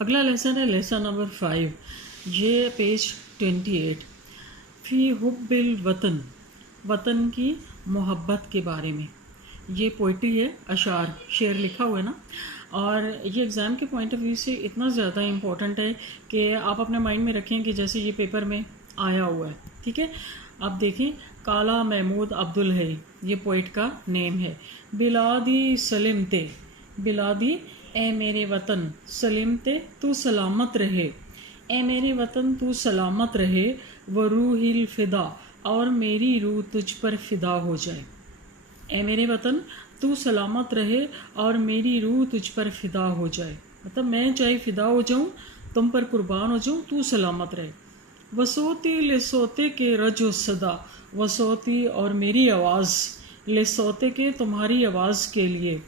اگلا لیسن ہے lesson number 5، یہ پیج 28، فی حب الوطن، وطن کی محبت کے بارے میں۔ یہ پوئٹری ہے، اشعار، شعر لکھا ہوا ہے نا، اور یہ ایگزام کے پوائنٹ آف ویو سے اتنا زیادہ امپورٹنٹ ہے کہ آپ اپنے مائنڈ میں رکھیں کہ جیسے یہ پیپر میں آیا ہوا ہے، ٹھیک ہے۔ آپ دیکھیں، کالا محمود عبدالحی یہ پوئٹ کا نیم ہے۔ بلادی سلمتے، بلادی اے میرے وطن، سلمتے تو سلامت رہے، اے میرے وطن تو سلامت رہے، وروح الفدا اور میری روح تجھ پر فدا ہو جائے۔ اے میرے وطن تو سلامت رہے اور میری روح تجھ پر فدا ہو جائے، مطلب میں چاہے فدا ہو جاؤں، تم پر قربان ہو جاؤں، تو سلامت رہے۔ وصوتی لصوتے کے رج و صدا، وصوتی اور میری آواز، لصوتے کے تمہاری آواز کے لیے،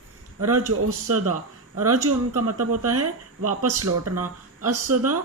رج و صدا، رج ان کا مطلب ہوتا ہے واپس لوٹنا، الصدا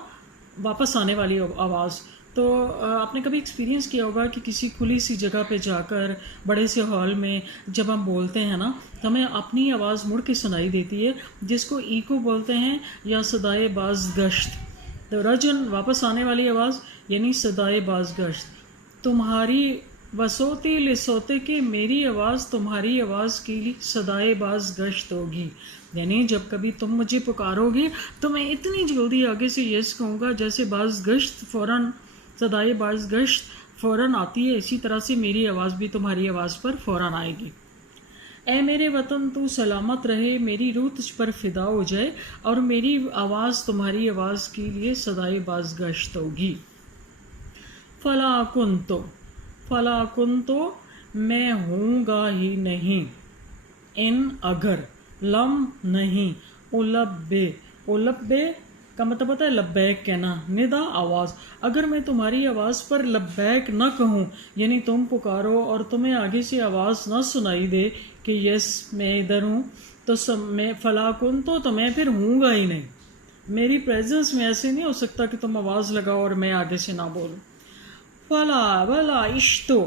واپس آنے والی آواز۔ تو آپ نے کبھی ایکسپیرینس کیا ہوگا کہ کسی کھلی سی جگہ پہ جا کر بڑے سے ہال میں جب ہم بولتے ہیں نا تو ہمیں اپنی آواز مڑ کے سنائی دیتی ہے، جس کو ایکو بولتے ہیں یا صدائے باز گشت۔ تو رجن واپس آنے والی آواز یعنی صدائے باز گشت۔ تمہاری وصوتی لصوتے کے، میری آواز تمہاری آواز کی صدائے باز گشت ہوگی، یعنی جب کبھی تم مجھے پکارو گے تو میں اتنی جلدی آگے سے یس کہوں گا، جیسے باز گشت فوراً، صدائے باز گشت فوراً آتی ہے، اسی طرح سے میری آواز بھی تمہاری آواز پر فوراً آئے گی۔ اے میرے وطن تو سلامت رہے، میری روح تجھ پر فدا ہو جائے اور میری آواز تمہاری آواز کے لیے صدائے باز گشت ہوگی۔ فلا کن تو، فلا کن تو میں ہوں گا ہی نہیں، ان اگر، لم نہیں، اولبے، اولبے کا مطلب ہوتا ہے لبیک کہنا، ندا آواز، اگر میں تمہاری آواز پر لبیک نہ کہوں، یعنی تم پکارو اور تمہیں آگے سے آواز نہ سنائی دے کہ یس میں ادھر ہوں، تو میں فلا کن تو میں پھر ہوں گا ہی نہیں، میری پریزنس میں ایسے نہیں ہو سکتا کہ تم آواز لگاؤ اور میں آگے سے نہ بولوں۔ فلا ولا عشتو،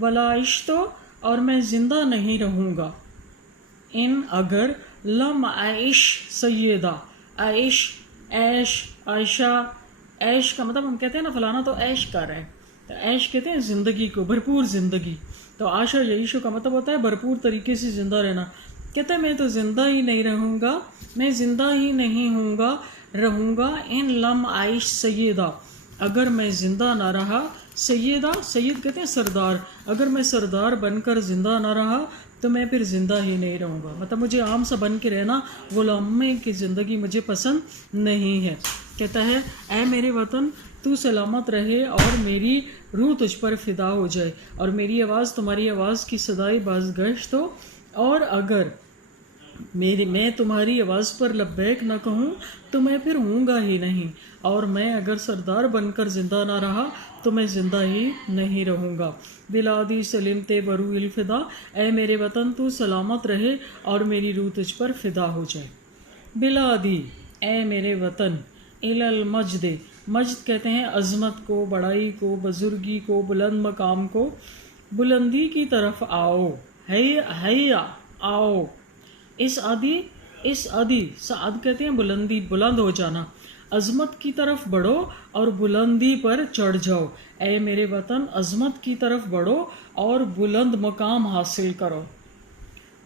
ولا عشتو اور میں زندہ نہیں رہوں گا، ان اگر، لم عیش سیدہ، عیش، عیش، عائشہ، عیش کا مطلب ہم کہتے ہیں نا فلانا تو عیش کر رہا ہے، تو عیش کہتے ہیں زندگی کو، بھرپور زندگی، تو عاشا یعیشو کا مطلب ہوتا ہے بھرپور طریقے سے زندہ رہنا۔ کہتے ہیں میں تو زندہ ہی نہیں رہوں گا، میں زندہ ہی نہیں ہوں گا، رہوں گا، ان لم عیش سیدہ اگر میں زندہ نہ رہا، سیدہ، سید کہتے ہیں سردار، اگر میں سردار بن کر زندہ نہ رہا تو میں پھر زندہ ہی نہیں رہوں گا، مطلب مجھے عام سا بن کے رہنا، غلامی کی زندگی مجھے پسند نہیں ہے۔ کہتا ہے اے میرے وطن تو سلامت رہے اور میری روح تجھ پر فدا ہو جائے اور میری آواز تمہاری آواز کی صدائے باز گشت ہو، اور اگر میں تمہاری آواز پر لبیک نہ کہوں تو میں پھر ہوں گا ہی نہیں، اور میں اگر سردار بن کر زندہ نہ رہا تو میں زندہ ہی نہیں رہوں گا۔ بلادی سلمتے بروح الفدا، اے میرے وطن تو سلامت رہے اور میری روح تجھ پر فدا ہو جائے۔ بلادی اے میرے وطن، الی المجد، مجد کہتے ہیں عظمت کو، بڑائی کو، بزرگی کو، بلند مقام کو، بلندی کی طرف آؤ، ہیا آؤ، اس عدی، سعد کہتے ہیں بلندی، بلند ہو جانا، عظمت کی طرف بڑھو اور بلندی پر چڑھ جاؤ، اے میرے وطن عظمت کی طرف بڑھو اور بلند مقام حاصل کرو۔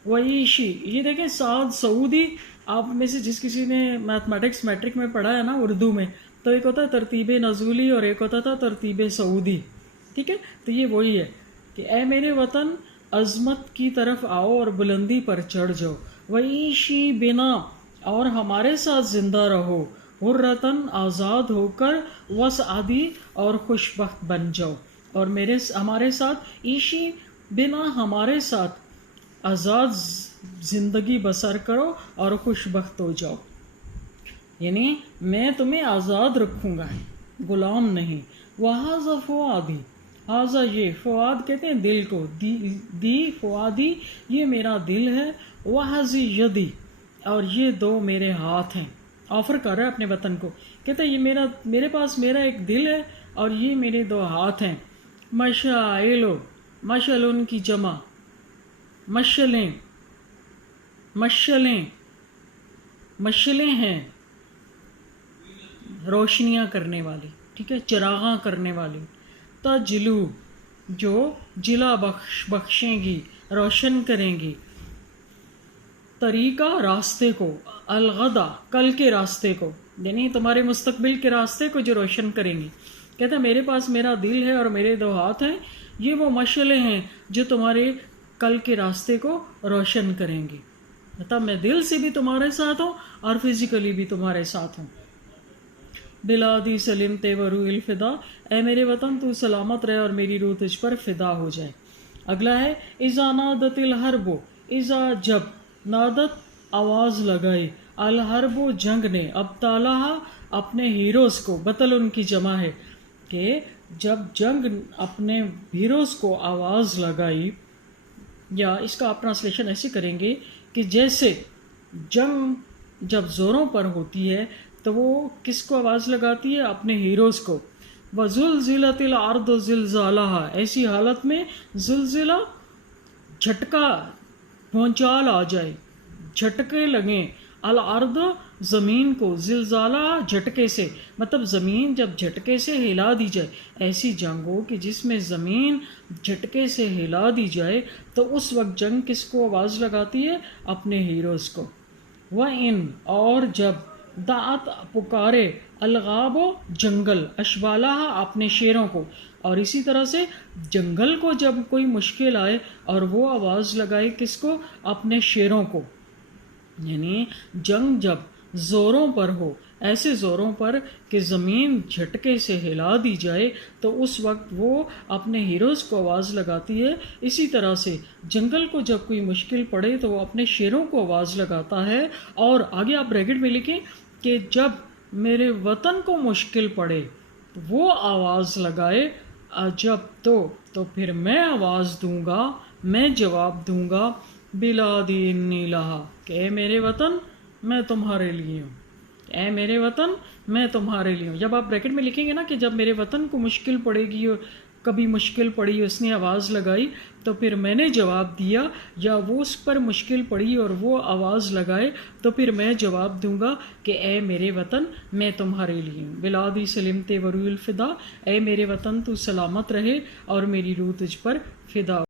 وعیشی، یہ دیکھیں سعد سعودی، آپ میں سے جس کسی نے میتھمیٹکس میٹرک میں پڑھا ہے نا اردو میں، تو ایک ہوتا ہے ترتیب نزولی اور ایک ہوتا تھا ترتیب سعودی، ٹھیک ہے، تو یہ وہی ہے کہ اے میرے وطن عظمت کی طرف آؤ اور بلندی پر چڑھ جاؤ، وعیشی بنا اور ہمارے ساتھ زندہ رہو، حرتن آزاد ہو کر، وسعدی اور خوش بخت بن جاؤ، اور ہمارے ساتھ، عیشی بنا ہمارے ساتھ آزاد زندگی بسر کرو اور خوش بخت ہو جاؤ، یعنی میں تمہیں آزاد رکھوں گا، غلام نہیں۔ وہذا فؤادی، ہاذا یہ، فؤاد کہتے ہیں دل کو، دی فؤادی یہ میرا دل ہے، وہذی یدی اور یہ دو میرے ہاتھ ہیں، آفر کر رہا ہے اپنے وطن کو، کہتا ہے یہ میرے پاس میرا ایک دل ہے اور یہ میرے دو ہاتھ ہیں، مشاعلو، مشعلن کی جمع، مشعلیں، مشعلیں، مشعلیں ہیں، روشنیاں کرنے والی، ٹھیک ہے، چراغاں کرنے والی، تجلو جو جلا بخشیں گی، روشن کریں گی، طریقہ راستے کو، الغدا کل کے راستے کو، یعنی تمہارے مستقبل کے راستے کو جو روشن کریں گی. کہتا ہے میرے پاس میرا دل ہے اور میرے دو ہاتھ ہیں، یہ وہ مشعلیں ہیں جو تمہارے کل کے راستے کو روشن کریں گی. کہتا میں دل سے بھی تمہارے ساتھ ہوں اور فزیکلی بھی تمہارے ساتھ ہوں. بلادی سلم تے ورو الفدا، اے میرے وطن تو سلامت رہے اور میری روح تجھ پر فدا ہو جائے. اگلا ہے اذا نادت الحرب، اذا جب، نادت آواز لگائی، الحرب جنگ نے، ابطالہا اپنے ہیروز کو، بطل ان کی جمع ہے کہ جب جنگ اپنے ہیروز کو آواز لگائی، یا اس کا آپ ٹرانسلیشن ایسے کریں گے کہ جیسے جنگ جب زوروں پر ہوتی ہے تو وہ کس کو آواز لگاتی ہے؟ اپنے ہیروز کو. وَزُلْزِلَتِ الْأَرْضُ زِلْزَالَهَا، ایسی حالت میں زلزلہ، جھٹکا، بھونچال آ جائے، جھٹکے لگیں، الارض زمین کو، زلزالہ جھٹکے سے، مطلب زمین جب جھٹکے سے ہلا دی جائے، ایسی جنگ ہو کہ جس میں زمین جھٹکے سے ہلا دی جائے، تو اس وقت جنگ کس کو آواز لگاتی ہے؟ اپنے ہیروز کو. وَإِن، اور جب، دعت پکارے، الغاب جنگل، اشبالہ اپنے شیروں کو. اور اسی طرح سے جنگل کو جب کوئی مشکل آئے اور وہ آواز لگائے کس کو؟ اپنے شیروں کو. یعنی جنگ جب زوروں پر ہو، ایسے زوروں پر کہ زمین جھٹکے سے ہلا دی جائے، تو اس وقت وہ اپنے ہیروز کو آواز لگاتی ہے. اسی طرح سے جنگل کو جب کوئی مشکل پڑے تو وہ اپنے شیروں کو آواز لگاتا ہے. اور آگے آپ بریکٹ میں لکھیں کہ جب میرے وطن کو مشکل پڑے تو وہ آواز لگائے، جب تو پھر میں آواز دوں گا، میں جواب دوں گا، بلادی انی لہا، کہ اے میرے وطن میں تمہارے لیے ہوں، اے میرے وطن میں تمہارے لیے ہوں. جب آپ بریکٹ میں لکھیں گے نا کہ جب میرے وطن کو مشکل پڑے گی، اور کبھی مشکل پڑی اس نے آواز لگائی تو پھر میں نے جواب دیا، یا وہ اس پر مشکل پڑی اور وہ آواز لگائے تو پھر میں جواب دوں گا کہ اے میرے وطن میں تمہارے لیے ہوں. بلادی سلمت ورو الفدا، اے میرے وطن تو سلامت رہے اور میری روح تجھ پر فدا